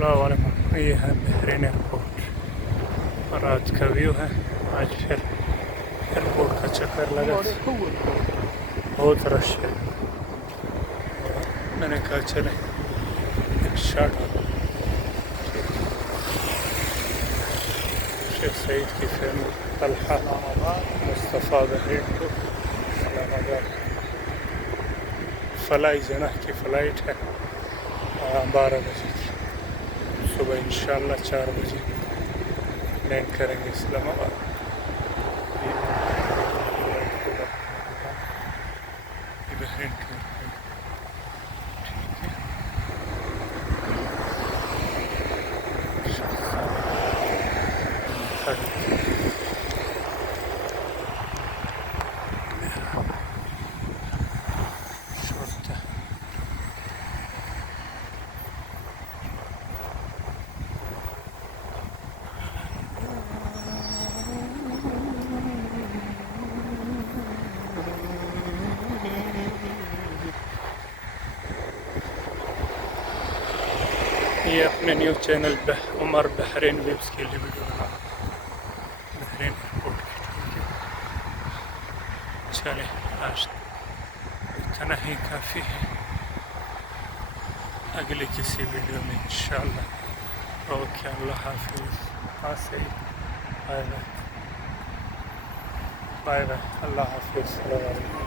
السلام علیکم. یہ ہے بحرین ایئرپورٹ اور آج کا ویو ہے. آج پھر ایئرپورٹ کا چکر لگا, بہت رش ہے. میں نے کہا چلے ایک شاٹ شیخ سعید کی فیملی طلحہ مصطفیٰ بحرین کو اسلام آباد فلائی جناح کی فلائٹ ہے 12 بجے کی. صبح انشاءاللہ 4 بجے لینڈ کریں گے اسلام آباد. بحرین کے یہ اپنے نیوز چینل پہ عمر بحرین ویبس کے لیے ویڈیو بنا بحرین ایئرپورٹ کی. چلے آج اتنا ہی کافی ہے. اگلے کسی ویڈیو میں انشاءاللہ. اوکے, اللہ حافظ. صحیح, بائے بائے بائے بائے, اللہ حافظ. السلام علیکم.